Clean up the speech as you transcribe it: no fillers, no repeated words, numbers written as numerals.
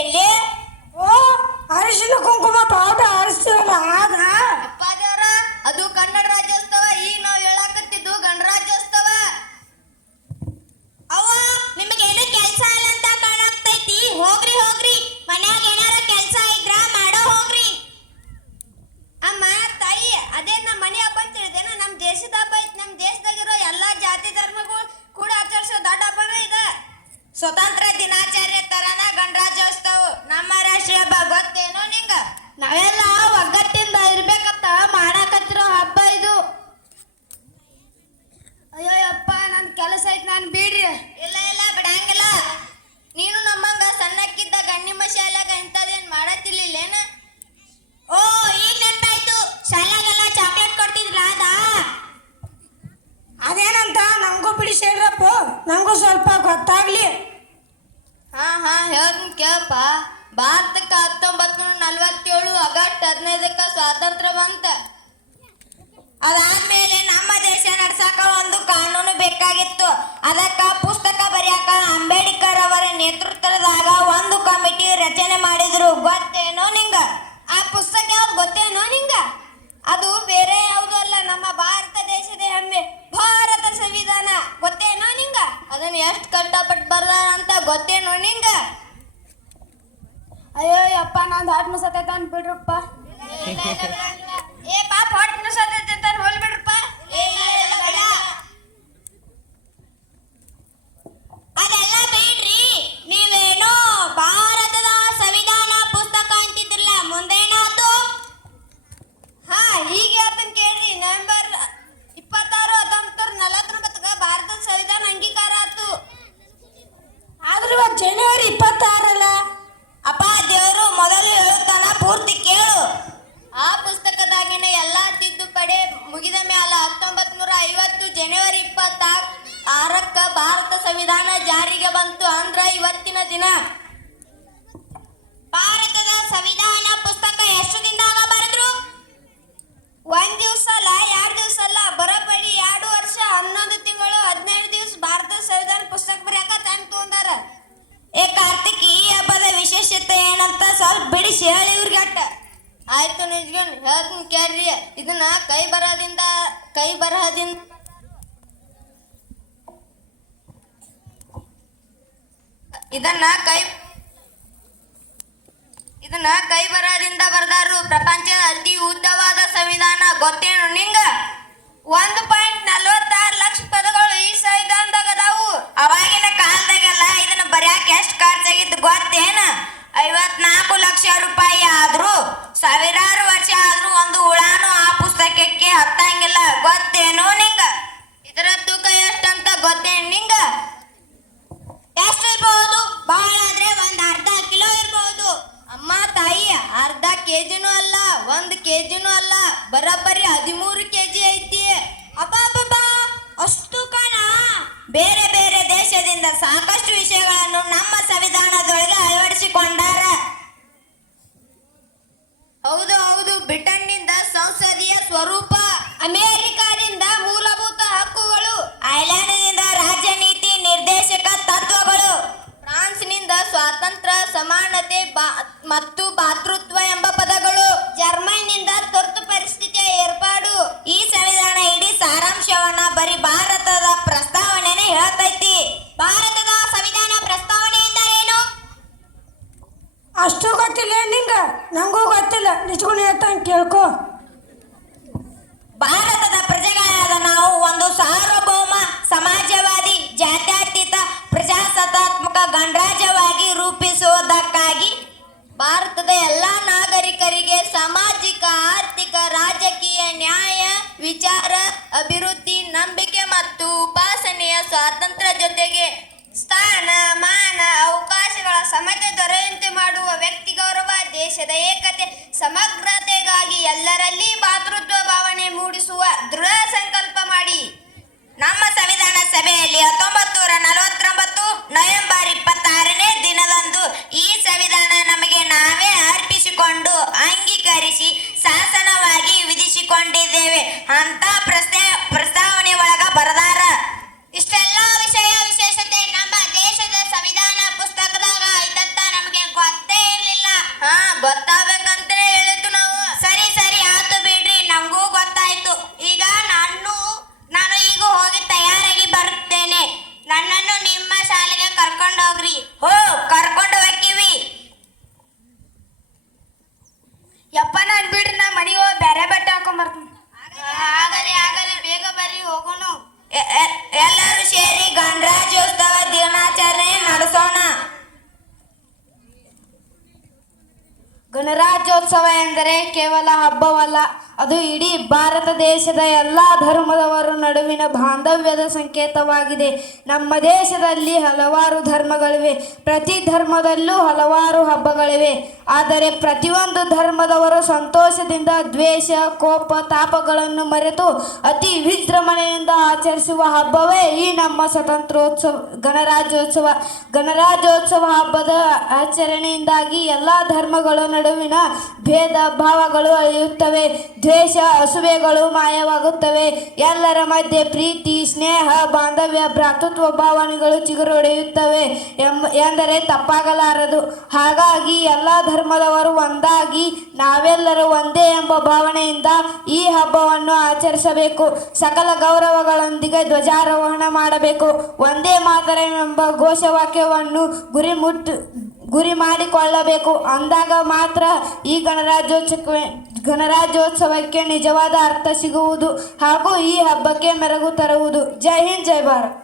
ಎಲ್ಲಿ ಓ ಅರಿಶಿನ ಕುಂಕುಮ ಪಾವಟ ಆರಿಸ್ತೀವಲ್ಲ ಆಗ ಅಪ್ಪಾದೇವ್ರ ಅದು ಕನ್ನಡ ರಾಜ್ಯೋತ್ಸವ. ಈಗ ನಾವು ಹೇಳಾಕತ್ತಿದ್ದು ಗಣರಾಜ್ಯೋತ್ಸವ. ಅವ್ವ ನಿಮಗೇನು ಕೆಲಸ ಇಲ್ಲ ಅಂತ ಕಾಣಾಕ್ತೈತಿ. ಹೋಗ್ರಿ ಹೋಗ್ರಿ, ಮನ್ಯಾಗ ಏನಾರ ಕೆಲಸ ಇದ್ರ ಮಾಡೋ ಹೋಗ್ರಿ. ಅಮ್ಮ ತಾಯಿ, ಅದೇ ನಮ್ಮ ಮನೆ ಹಬ್ಬ ಅಂತ ಹೇಳಿದೇನ. ನಮ್ಮ ದೇಶದ ಹಬ್ಬ ಐತಿ. ನಮ್ಮ ದೇಶದಾಗಿರೋ ಎಲ್ಲಾ ಜಾತಿ ಧರ್ಮಗಳು ಕೂಡ ಆಚರಿಸೋ ದೊಡ್ಡ ಹಬ್ಬನೇ ಇದೆ. ಸ್ವತಂತ್ರ ದಿನಾಚರಣೆ ತರನ ಗಣರಾಜ್ಯೋತ್ಸವ ನಮ್ಮ ರಾಷ್ಟ್ರೀಯ ಹಬ್ಬ. ಗೊತ್ತೇನೋ ನಿಂಗ? ನಾವೆಲ್ಲ ಒಗ್ಗಟ್ಟಿಂದ ಇರ್ಬೇಕಂತ ಮಾಡಾಕತ್ತಿರೋ ಹಬ್ಬ ಇದು. ಅಯ್ಯೋ ಅಪ್ಪ ನನ್ನ ಕೆಲಸ ಐತಿ, ನಾನು ಬಿಡ್ರಿ. ಇಲ್ಲ ಇಲ್ಲ ಬಿಡಂಗಿಲ್ಲ. ನೀನು ನಮ್ಮಂಗ ಸಣ್ಣಕ್ಕಿದ್ದ ಗಣ್ಣಿಮ್ಮ ಶಾಲ್ಯಾಗ ಇಂಥದ್ದೇನು ಮಾಡತ್ತಿರ್ಲಿಲ್ಲೇನ? ಓ ಈಗ ನೆನಪಾಯ್ತು, ಶಾಲ್ಯಾಗೆಲ್ಲ ಚಾಕ್ಲೇಟ್ ಕೊಡ್ತಿದ್ರಲ್ಲ ಅದಾ? ಅದೇನಂತ ನಂಗೂ ಬಿಡಿಸಿ ಹೇಳ್ರಪ್ಪ, ನಂಗೂ ಸ್ವಲ್ಪ ಗೊತ್ತಾಗ್ಲಿ. ಹಾ ಹೇಳ್ತೀನಿ ಕೇಳಪ್ಪ. ಭಾರತಕ್ಕೆ 1947 ಆಗಸ್ಟ್ 15ಕ್ಕೆ ಸ್ವಾತಂತ್ರ್ಯ ಬಂತ. ಅದಾದ್ಮೇಲೆ ನಮ್ಮ ದೇಶ ನಡ್ಸಕ ಒಂದು ಕಾನೂನು ಬೇಕಾಗಿತ್ತು. ಅದಕ್ಕ ಪುಸ್ತಕ ಬರೆಯಾಕ ಅಂಬೇಡ್ಕರ್ ಅವರ ನೇತೃತ್ವದಾಗ ಒಂದು ಕಮಿಟಿ ರಚನೆ ಮಾಡಿದ್ರು. ಗೊತ್ತೇನೋ ನಿಂಗ? ಆ ಪುಸ್ತಕ ಯಾವ್ದು ಗೊತ್ತೇನೋ ನಿಂಗ? ಅದು ಬೇರೆ ಯಾವುದು ಅಲ್ಲ, ನಮ್ಮ ಭಾರತ ದೇಶದ ಹೆಮ್ಮೆ ಭಾರತ ಸಂವಿಧಾನ. ಗೊತ್ತೇನೋ ನಿಂಗ? ಅದನ್ನ ಎಷ್ಟು ಕಷ್ಟಪಟ್ಟು ಬರ್ದಾರ ಅಂತ ಗೊತ್ತೇನೋ ನಿಂಗ? ಅಯ್ಯೋ ಅಪ್ಪ ನಂದು ಆತ್ಮ ಸತೈತ ಅಂತ ಬಿಡ್ರಪ್ಪ. ಏ ಪಾಪ ಹೊಟ್ಟೆ ಸತೈತೆ ಅಂತ ಹೋಲ್ಬಿಡ್ರಪ್ಪ. ಅದೆಲ್ಲ ಬೇಡ್ರಿ. ನೀವೇನೋ ಭಾರತದ ಸಂವಿಧಾನ ಪುಸ್ತಕ ಅಂತಿದ್ರಲ್ಲ, ಮುಂದೇನಾಯ್ತು? ಹಾ ಹೀಗೆ ಆತನ್ ಕೇಳ್ರಿ. ನವೆಂಬರ್ 26, 1949 ಭಾರತದ ಸಂವಿಧಾನ ಅಂಗೀಕಾರ ಆಯ್ತು. ಆದ್ರೂ ಇವತ್ತು ಜನವರಿ 26 ಅಲ್ಲ. ಅಪ್ಪ ದೇವರು ಮೊದಲು ಹೇಳುತ್ತಾನ, ಪೂರ್ತಿ ಕೇಳು. ಆ ಪುಸ್ತಕದಾಗಿನ ಎಲ್ಲಾ ತಿದ್ದುಪಡಿ ಮುಗಿದ ಮ್ಯಾಲ 1950 ಜನವರಿ 26ಕ್ಕ ಭಾರತ ಸಂವಿಧಾನ ಜಾರಿಗೆ ಬಂತು. ಅಂದ್ರ ಇವತ್ತಿನ ದಿನ. ಭಾರತದ ಸಂವಿಧಾನ ಪುಸ್ತಕ ಎಷ್ಟು ದಿನದಾಗ ಬರೆದ್ರು? 1 ದಿವಸ ಅಲ್ಲ, 2 ದಿವಸ ಅಲ್ಲ, ಬರೋಬ್ಬರಿ 2 ವರ್ಷ 11 ತಿಂಗಳು 15 ದಿವಸ ಭಾರತದ ಸಂವಿಧಾನ ಪುಸ್ತಕ ಬರೆಯಾಕ ಟೈಮ್ ತಗೊಂಡಾರ. ಏ ಕಾರ್ತಿಕ್, ಈ ಹಬ್ಬದ ವಿಶೇಷತೆ ಏನಂತ ಸ್ವಲ್ಪ ಬಿಡಿಸಿ ಹೇಳಿ ಇವ್ರಿಗೆ ಅಟ್ಟ. ಆಯ್ತು ನಿಜ್ಗನ್ ಹೇಳ್ತೀನಿ ಕೇಳ್ರಿ. ಇದನ್ನ ಕೈ ಬರಹದಿಂದ ಬರೆದಾರು. ಪ್ರಪಂಚದ ಅತಿ ಉದ್ದವಾದ ಸಂವಿಧಾನ. ಗೊತ್ತೇನು ನಿಂಗ? 1.46 ಲಕ್ಷ ಪದಗಳು ಈ ಸಂವಿಧಾನದಾಗ ಅದಾವು. ಅವಾಗಿನ ಕಾಲದಾಗೆಲ್ಲ ಇದನ್ನ ಬರ್ಯಾಕ ಎಷ್ಟು ಖರ್ಚಾಗಿತ್ತು ಗೊತ್ತೇನ? 54 ಲಕ್ಷ ರೂಪಾಯಿ. ಆದ್ರೂ ಸಾವಿರಾರು ವರ್ಷ ಆದ್ರೂ ಒಂದು ಹುಳಾನು ಆ ಪುಸ್ತಕಕ್ಕೆ ಹತ್ತಂಗಿಲ್ಲ. ಗೊತ್ತೇನೋ ನಿಂಗ? ಇದರ ತೂಕ ಎಷ್ಟಂತ ಗೊತ್ತೇನು ನಿಂಗ? ಎಷ್ಟು ಇರ್ಬಹುದು? ಬಹಳ ಆದ್ರೆ ಒಂದ್ ಅರ್ಧ ಕಿಲೋ ಇರ್ಬಹುದು. ಅಮ್ಮ ತಾಯಿ, ಅರ್ಧ ಕೆಜಿನೂ ಅಲ್ಲ, 1 ಕೆಜಿನೂ ಅಲ್ಲ, ಬರೋಬ್ಬರಿ 13 ಕೆಜಿ ಐತಿ. ಅಬ್ಬಬ್ಬಾ, ಅಷ್ಟು ಕಣ. ಬೇರೆ ಬೇರೆ ದೇಶದಿಂದ ಸಾಕಷ್ಟು ವಿಷಯಗಳನ್ನು ನಮ್ಮ ಸಂವಿಧಾನದೊಳಗೆ ಅಳವಡಿಸಿಕೊಂಡಾರ. ಹೌದು ಹೌದು, ಬ್ರಿಟನ್ನಿಂದ ಸಂಸದೀಯ ಸ್ವರೂಪ, ಅಮೆರಿಕಾದಿಂದ ಮೂಲಭೂತ ಹಕ್ಕುಗಳು, ಐರ್ಲೆಂಡ್ನಿಂದ ರಾಜ್ಯ ನೀತಿ ನಿರ್ದೇಶಕ ತತ್ವಗಳು, ಫ್ರಾನ್ಸ್ನಿಂದ ಸ್ವಾತಂತ್ರ್ಯ, ಸಮಾನತೆ ಮತ್ತು ಭಾತೃತ್ವ ಎಂಬ ಪದಗಳು, ಜರ್ಮನಿಯಿಂದ ತುರ್ತು ಪರಿಸ್ಥಿತಿಯ ಏರ್ಪಾಡು. ಈ ಸಂವಿಧಾನ ಇಡೀ ಸಾರಾಂಶವನ್ನ ಬರೀ ಭಾರತದ ಪ್ರಸ್ತಾವನೆನೇ ಹೇಳ್ತೈತಿ. ಭಾರತದ ಸಂವಿಧಾನ ಪ್ರಸ್ತಾವನೆ ಎಂದರೇನು? ಅಷ್ಟು ಗೊತ್ತಿಲ್ಲ ನಿಂಗ? ನಂಗೂ ಗೊತ್ತಿಲ್ಲ, ನಿಜಗೂ ಹೇಳ್ತಾನೆ ಕೇಳ್ಕೊ. ಭಾರತದ ಪ್ರಜೆಗಳಾದ ನಾವು ಒಂದು ಸಾರ್ವಭೌಮ ಸಮಾಜವಾದಿ ಜಾತ್ಯತೀತ ಪ್ರಜಾಸತ್ತಾತ್ಮಕ ಗಣರಾಜ್ಯವಾಗಿ ರೂಪಿಸುವುದಕ್ಕಾಗಿ ಭಾರತದ ಎಲ್ಲ ನಾಗರಿಕರಿಗೆ ಸಾಮಾಜಿಕ, ಆರ್ಥಿಕ, ರಾಜಕೀಯ, ನ್ಯಾಯ, ವಿಚಾರ, ಅಭಿವೃದ್ಧಿ, ನಂಬಿಕೆ ಮತ್ತು ಉಪಾಸನೆಯ ಸ್ವಾತಂತ್ರ್ಯ ಜೊತೆಗೆ ಸ್ಥಾನ, ಮಾನ, ಅವಕಾಶಗಳ ಸಮತೆ ದೊರೆಯುವಂತೆ ಮಾಡುವ ವ್ಯಕ್ತಿ ಗೌರವ, ದೇಶದ ಏಕತೆ, ಸಮಗ್ರತೆಗಾಗಿ ಎಲ್ಲರಲ್ಲಿ ಭಾತೃತ್ವ ಭಾವನೆ ಮೂಡಿಸುವ ದೃಢ ಸಂಕಲ್ಪ ಮಾಡಿ ನಮ್ಮ ಸಂವಿಧಾನ ಸಭೆಯಲ್ಲಿ 1949 ನವೆಂಬರ್ 26ನೇ ದಿನದಂದು ಈ ಸಂವಿಧಾನ ನಮಗೆ ನಾವೇ ಅರ್ಪಿಸಿಕೊಂಡು ಅಂಗೀಕರಿಸಿ ಶಾಸನವಾಗಿ ವಿಧಿಸಿಕೊಂಡಿದ್ದೇವೆ ಅಂತ ಪ್ರಸ್ತಾವನೆ ಒಳಗ ಬರೆದಾರ. ಇಷ್ಟೆಲ್ಲ ವಿಷಯ ವಿಶೇಷತೆ ನಮ್ಮ ದೇಶದ ಸಂವಿಧಾನ ಪುಸ್ತಕದಾಗ ಐತಂತ ನಮಗೆ ಗೊತ್ತೇ ಗಣರಾಜ್ಯೋತ್ಸವ ಎಂದರೆ ಕೇವಲ ಹಬ್ಬವಲ್ಲ, ಅದು ಇಡೀ ಭಾರತ ದೇಶದ ಎಲ್ಲ ಧರ್ಮದವರ ನಡುವಿನ ಬಾಂಧವ್ಯದ ಸಂಕೇತವಾಗಿದೆ. ನಮ್ಮ ದೇಶದಲ್ಲಿ ಹಲವಾರು ಧರ್ಮಗಳಿವೆ. ಪ್ರತಿ ಧರ್ಮದಲ್ಲೂ ಹಲವಾರು ಹಬ್ಬಗಳಿವೆ. ಆದರೆ ಪ್ರತಿಯೊಂದು ಧರ್ಮದವರು ಸಂತೋಷದಿಂದ ದ್ವೇಷ, ಕೋಪ, ತಾಪಗಳನ್ನು ಮರೆತು ಅತಿ ವಿಜೃಂಭಣೆಯಿಂದ ಆಚರಿಸುವ ಹಬ್ಬವೇ ಈ ನಮ್ಮ ಸ್ವತಂತ್ರೋತ್ಸವ ಗಣರಾಜ್ಯೋತ್ಸವ. ಗಣರಾಜ್ಯೋತ್ಸವ ಹಬ್ಬದ ಆಚರಣೆಯಿಂದಾಗಿ ಎಲ್ಲ ಧರ್ಮಗಳ ನಡುವಿನ ಭೇದ ಭಾವಗಳು ಅಳಿಯುತ್ತವೆ. ದ್ವೇಷ, ಅಸೂಯೆಗಳು ಮಾಯವಾಗುತ್ತವೆ. ಎಲ್ಲರ ಮಧ್ಯೆ ಪ್ರೀತಿ, ಸ್ನೇಹ, ಬಾಂಧವ್ಯ, ಭ್ರಾತೃತ್ವ ಭಾವನೆಗಳು ಚಿಗುರೊಡೆಯುತ್ತವೆ ಎಂದರೆ ತಪ್ಪಾಗಲಾರದು. ಹಾಗಾಗಿ ಎಲ್ಲ ಧರ್ಮದವರು ಒಂದಾಗಿ ನಾವೆಲ್ಲರೂ ಒಂದೇ ಎಂಬ ಭಾವನೆಯಿಂದ ಈ ಹಬ್ಬವನ್ನು ಆಚರಿಸಬೇಕು. ಸಕಲ ಗೌರವಗಳೊಂದಿಗೆ ಧ್ವಜಾರೋಹಣ ಮಾಡಬೇಕು. ಒಂದೇ ಮಾತರಂ ಎಂಬ ಘೋಷವಾಕ್ಯವನ್ನು ಗುರಿ ಮಾಡಿಕೊಳ್ಳಬೇಕು. ಅಂದಾಗ ಮಾತ್ರ ಈ ಗಣರಾಜ್ಯೋತ್ಸವಕ್ಕೆ ನಿಜವಾದ ಅರ್ಥ ಸಿಗುವುದು ಹಾಗೂ ಈ ಹಬ್ಬಕ್ಕೆ ಮೆರುಗು ತರುವುದು. ಜೈ ಹಿಂದ್, ಜೈ ಭಾರತ್.